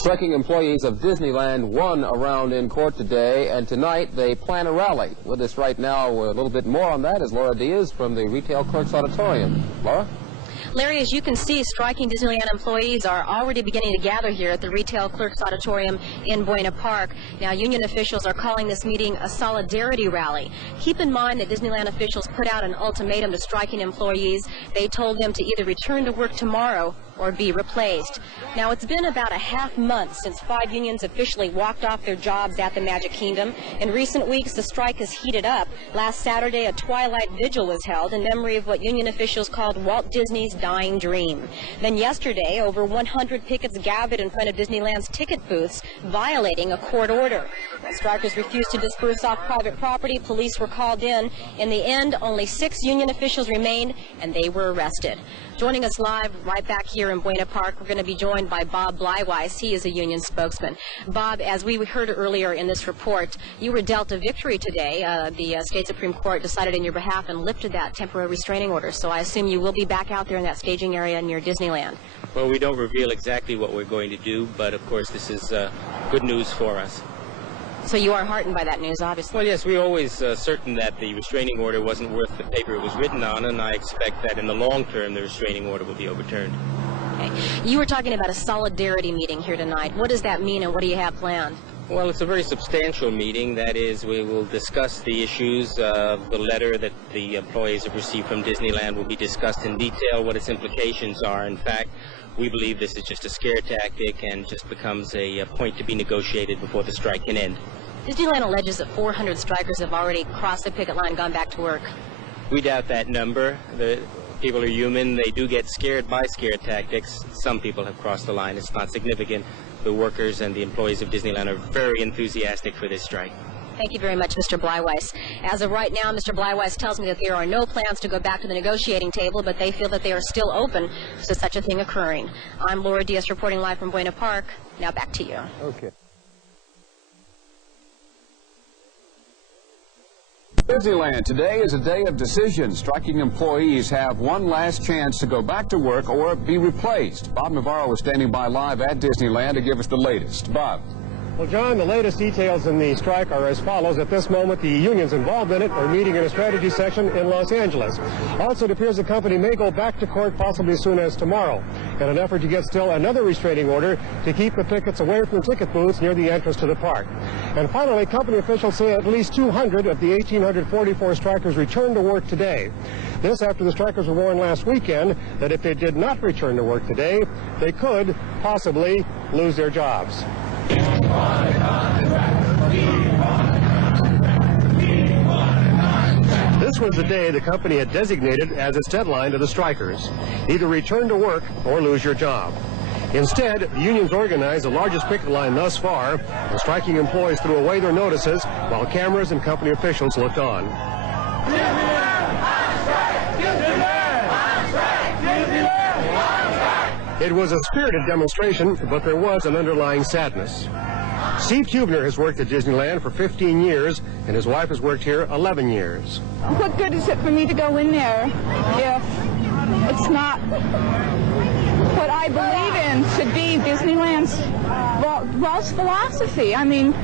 Striking employees of Disneyland won a round in court today, and tonight they plan a rally. With us right now, a little bit more on that is Laura Diaz from the Retail Clerks Auditorium. Laura? Larry, as you can see, striking Disneyland employees are already beginning to gather here at the Retail Clerks Auditorium in Buena Park. Now, union officials are calling this meeting a solidarity rally. Keep in mind that Disneyland officials put out an ultimatum to striking employees. They told them to either return to work tomorrow or be replaced. Now, it's been about a half month since 5 unions officially walked off their jobs at the Magic Kingdom. In recent weeks, the strike has heated up. Last Saturday, a twilight vigil was held in memory of what union officials called Walt Disney's dying dream. Then yesterday, over 100 pickets gathered in front of Disneyland's ticket booths, violating a court order. When strikers refused to disperse off private property, police were called in. In the end, only 6 union officials remained, and they were arrested. Joining us live right back here in Buena Park, we're going to be joined by Bob Bleiweiss. He is a union spokesman. Bob, as we heard earlier in this report, you were dealt a victory today. The state Supreme Court decided in your behalf and lifted that temporary restraining order. So I assume you will be back out there in that staging area near Disneyland. Well, we don't reveal exactly what we're going to do, but of course this is good news for us. So you are heartened by that news, obviously. Well, yes, we're always certain that the restraining order wasn't worth the paper it was written on, and I expect that in the long term the restraining order will be overturned. Okay. You were talking about a solidarity meeting here tonight. What does that mean, and what do you have planned? Well, it's a very substantial meeting. That is, we will discuss the issues. The letter that the employees have received from Disneyland will be discussed in detail, what its implications are. In fact, we believe this is just a scare tactic and just becomes a point to be negotiated before the strike can end. Disneyland alleges that 400 strikers have already crossed the picket line and gone back to work. We doubt that number. The people are human. They do get scared by scare tactics. Some people have crossed the line. It's not significant. The workers and the employees of Disneyland are very enthusiastic for this strike. Thank you very much, Mr. Bleiweiss. As of right now, Mr. Bleiweiss tells me that there are no plans to go back to the negotiating table, but they feel that they are still open to such a thing occurring. I'm Laura Diaz reporting live from Buena Park. Now back to you. Okay. Disneyland, today is a day of decision. Striking employees have one last chance to go back to work or be replaced. Bob Navarro is standing by live at Disneyland to give us the latest. Bob. Well, John, the latest details in the strike are as follows. At this moment, the unions involved in it are meeting in a strategy session in Los Angeles. Also, it appears the company may go back to court possibly as soon as tomorrow in an effort to get still another restraining order to keep the pickets away from the ticket booths near the entrance to the park. And finally, company officials say at least 200 of the 1,844 strikers returned to work today. This after the strikers were warned last weekend that if they did not return to work today, they could possibly lose their jobs. This was the day the company had designated as its deadline to the strikers. Either return to work or lose your job. Instead, the unions organized the largest picket line thus far. The striking employees threw away their notices while cameras and company officials looked on. It was a spirited demonstration, but there was an underlying sadness. Steve Hubner has worked at Disneyland for 15 years, and his wife has worked here 11 years. What good is it for me to go in there if it's not what I believe in should be Disneyland's philosophy? I mean,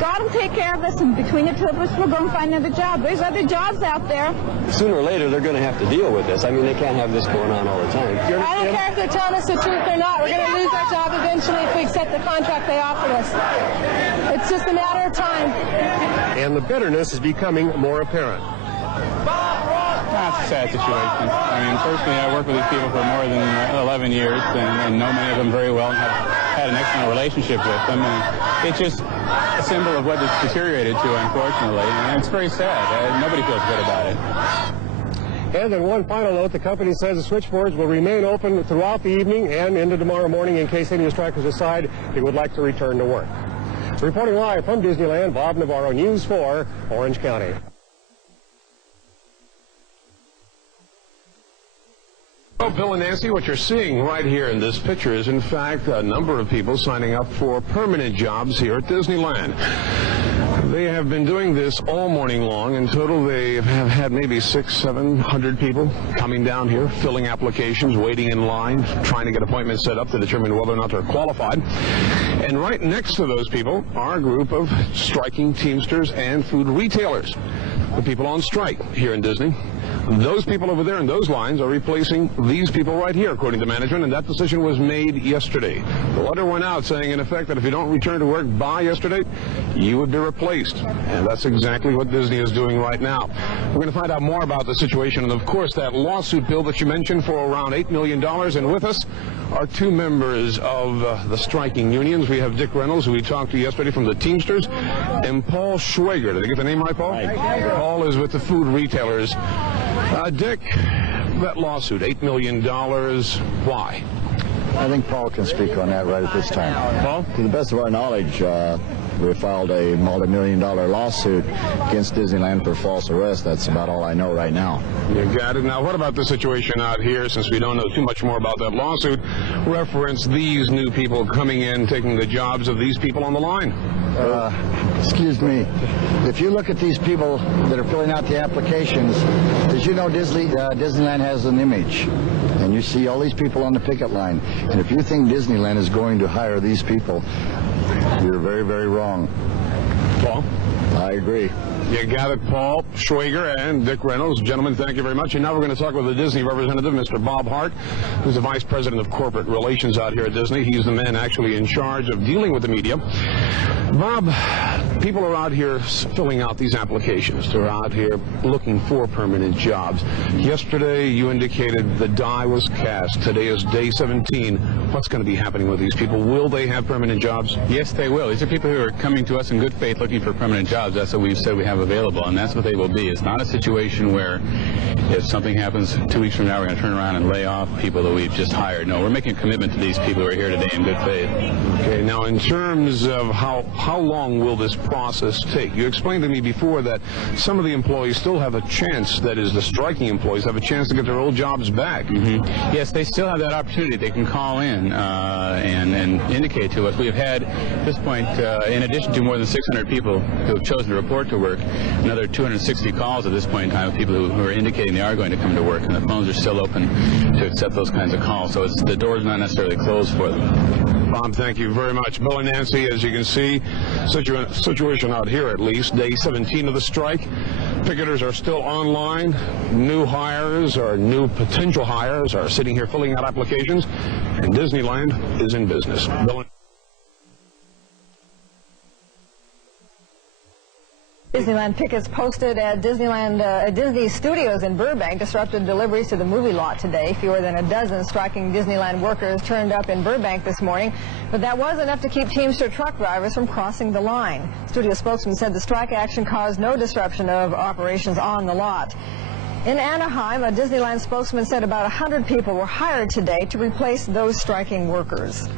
God will take care of us, and between the two of us, we'll go and find another job. There's other jobs out there. Sooner or later, they're going to have to deal with this. I mean, they can't have this going on all the time. I don't care if they're telling us the truth or not. We're going to lose our job eventually if we accept the contract they offered us. It's just a matter of time. And the bitterness is becoming more apparent. It's a sad situation. I mean, personally, I worked with these people for more than 11 years and know many of them very well and have had an excellent relationship with them. And it's just a symbol of what it's deteriorated to, unfortunately. And it's very sad. Nobody feels good about it. And then one final note, the company says the switchboards will remain open throughout the evening and into tomorrow morning in case any strikers decide they would like to return to work. Reporting live from Disneyland, Bob Navarro, News 4, Orange County. Well, Bill and Nancy, what you're seeing right here in this picture is, in fact, a number of people signing up for permanent jobs here at Disneyland. They have been doing this all morning long. In total, they have had maybe 600-700 people coming down here, filling applications, waiting in line, trying to get appointments set up to determine whether or not they're qualified. And right next to those people are a group of striking Teamsters and food retailers, the people on strike here in Disney. Those people over there in those lines are replacing these people right here, according to management, and that decision was made yesterday. The letter went out saying, in effect, that if you don't return to work by yesterday, you would be replaced. And that's exactly what Disney is doing right now. We're going to find out more about the situation and, of course, that lawsuit bill that you mentioned for around $8 million. And with us are two members of the striking unions. We have Dick Reynolds, who we talked to yesterday from the Teamsters, and Paul Schwager. Did I get the name right, Paul? Right. Paul is with the food retailers. Dick, that lawsuit, $8 million, why? I think Paul can speak on that right at this time. Paul? To the best of our knowledge, we filed a multi-million-dollar lawsuit against Disneyland for false arrest. That's about all I know right now. You got it. Now, what about the situation out here, since we don't know too much more about that lawsuit? Reference these new people coming in, taking the jobs of these people on the line. Excuse me. If you look at these people that are filling out the applications, as you know, Disneyland has an image. And you see all these people on the picket line. And if you think Disneyland is going to hire these people, you're very, very wrong. Paul? I agree. You got it, Paul Schwager and Dick Reynolds. Gentlemen, thank you very much. And now we're going to talk with the Disney representative, Mr. Bob Hart, who's the Vice President of Corporate Relations out here at Disney. He's the man actually in charge of dealing with the media. Bob, people are out here filling out these applications. They're out here looking for permanent jobs. Yesterday, you indicated the die was cast. Today is day 17. What's going to be happening with these people? Will they have permanent jobs? Yes, they will. These are people who are coming to us in good faith looking for permanent jobs. That's what we've said we have available, and that's what they will be. It's not a situation where if something happens 2 weeks from now, we're going to turn around and lay off people that we've just hired. No, we're making a commitment to these people who are here today in good faith. Okay, now in terms of how long will this process take? You explained to me before that some of the employees still have a chance, that is the striking employees, have a chance to get their old jobs back. Mm-hmm. Yes, they still have that opportunity. They can call in and indicate to us. We have had, at this point, in addition to more than 600 people who have chosen to report to work, another 260 calls at this point in time of people who are indicating they are going to come to work, and the phones are still open to accept those kinds of calls. So the door's not necessarily closed for them. Bob, thank you very much. Bill and Nancy, as you can see, situation out here at least, day 17 of the strike. Picketers are still online. New hires or new potential hires are sitting here filling out applications, and Disneyland is in business. Bill. Disneyland pickets posted at Disney Studios in Burbank disrupted deliveries to the movie lot today. Fewer than a dozen striking Disneyland workers turned up in Burbank this morning, but that was enough to keep Teamster truck drivers from crossing the line. Studio spokesman said the strike action caused no disruption of operations on the lot. In Anaheim, a Disneyland spokesman said about 100 people were hired today to replace those striking workers.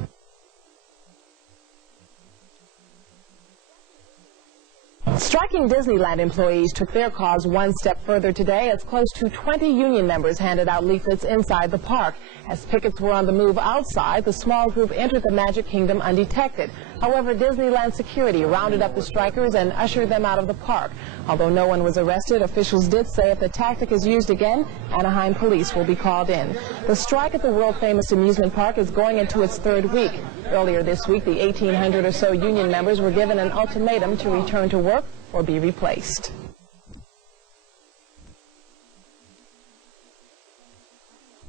Striking Disneyland employees took their cause one step further today as close to 20 union members handed out leaflets inside the park. As pickets were on the move outside, the small group entered the Magic Kingdom undetected. However, Disneyland security rounded up the strikers and ushered them out of the park. Although no one was arrested, officials did say if the tactic is used again, Anaheim police will be called in. The strike at the world-famous amusement park is going into its third week. Earlier this week, the 1,800 or so union members were given an ultimatum to return to work or be replaced.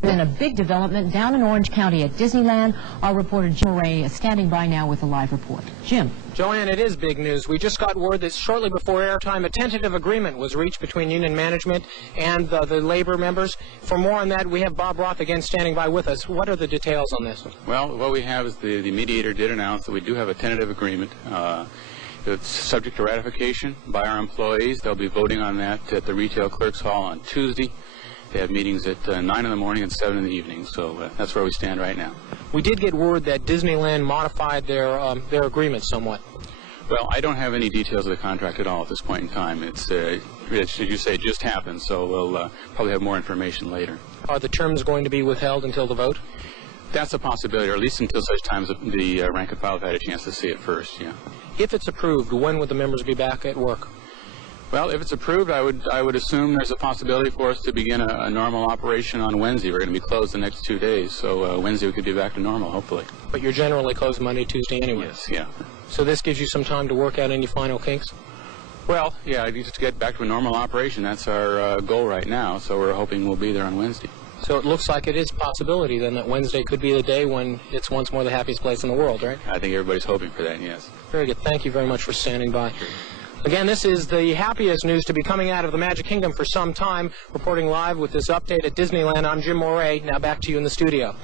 Been a big development down in Orange County at Disneyland. Our reporter Jim Ray is standing by now with a live report. Jim. Joanne, it is big news. We just got word that shortly before airtime, a tentative agreement was reached between union management and the labor members. For more on that, we have Bob Roth again standing by with us. What are the details on this? Well, what we have is the mediator did announce that we do have a tentative agreement. It's subject to ratification by our employees. They'll be voting on that at the Retail Clerks Hall on Tuesday. They have meetings at 9 in the morning and 7 in the evening, so that's where we stand right now. We did get word that Disneyland modified their agreement somewhat. Well, I don't have any details of the contract at all at this point in time. It's as you say, just happened, so we'll probably have more information later. Are the terms going to be withheld until the vote? That's a possibility, or at least until such times the rank and file have had a chance to see it first, yeah. If it's approved, when would the members be back at work? Well, if it's approved, I would assume there's a possibility for us to begin a normal operation on Wednesday. We're going to be closed the next 2 days, so Wednesday we could be back to normal, hopefully. But you're generally closed Monday, Tuesday anyway? Yes, yeah. So this gives you some time to work out any final kinks? Well, yeah, just to get back to a normal operation. That's our goal right now, so we're hoping we'll be there on Wednesday. So it looks like it is a possibility then that Wednesday could be the day when it's once more the happiest place in the world, right? I think everybody's hoping for that, yes. Very good. Thank you very much for standing by. Again, this is the happiest news to be coming out of the Magic Kingdom for some time. Reporting live with this update at Disneyland, I'm Jim Moret. Now back to you in the studio.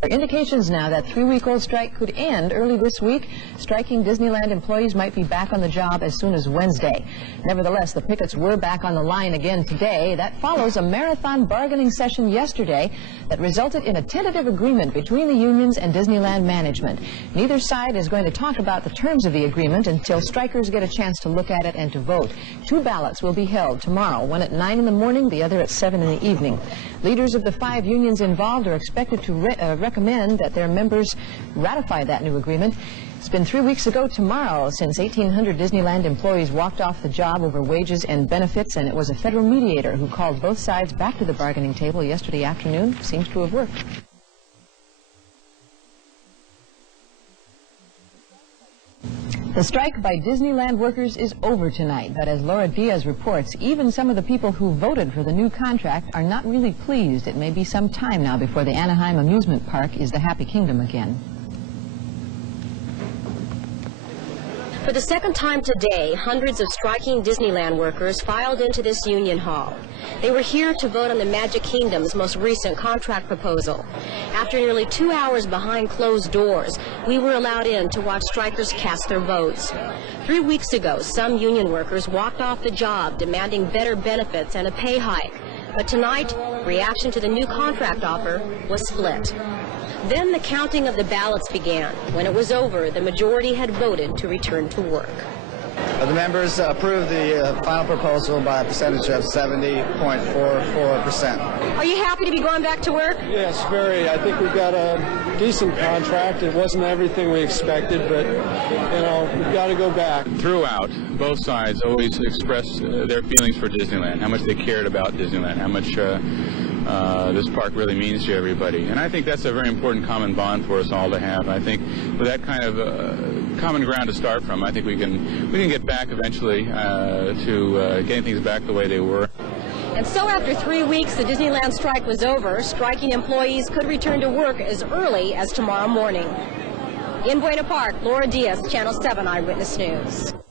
There are indications now that 3-week-old strike could end early this week. Striking Disneyland employees might be back on the job as soon as Wednesday. Nevertheless, the pickets were back on the line again today. That follows a marathon bargaining session yesterday that resulted in a tentative agreement between the unions and Disneyland management. Neither side is going to talk about the terms of the agreement until strikers get a chance to look at it and to vote. 2 ballots will be held tomorrow, one at 9 in the morning, the other at 7 in the evening. Leaders of the 5 unions involved are expected to recommend that their members ratify that new agreement. It's been 3 weeks ago tomorrow since 1,800 Disneyland employees walked off the job over wages and benefits, and it was a federal mediator who called both sides back to the bargaining table yesterday afternoon. Seems to have worked. The strike by Disneyland workers is over tonight, but as Laura Diaz reports, even some of the people who voted for the new contract are not really pleased. It may be some time now before the Anaheim amusement park is the Happy Kingdom again. For the second time today, hundreds of striking Disneyland workers filed into this union hall. They were here to vote on the Magic Kingdom's most recent contract proposal. After nearly 2 hours behind closed doors, we were allowed in to watch strikers cast their votes. 3 weeks ago, some union workers walked off the job demanding better benefits and a pay hike. But tonight, reaction to the new contract offer was split. Then the counting of the ballots began. When it was over, the majority had voted to return to work. The members approved the final proposal by a percentage of 70.44%. Are you happy to be going back to work? Yes, very. I think we've got a decent contract. It wasn't everything we expected, but, you know, we've got to go back. Throughout, both sides always expressed their feelings for Disneyland, how much they cared about Disneyland, how much this park really means to everybody. And I think that's a very important common bond for us all to have. I think with that kind of common ground to start from, I think we can get back eventually to getting things back the way they were. And so after 3 weeks, the Disneyland strike was over. Striking employees could return to work as early as tomorrow morning. In Buena Park, Laura Diaz, Channel 7 Eyewitness News.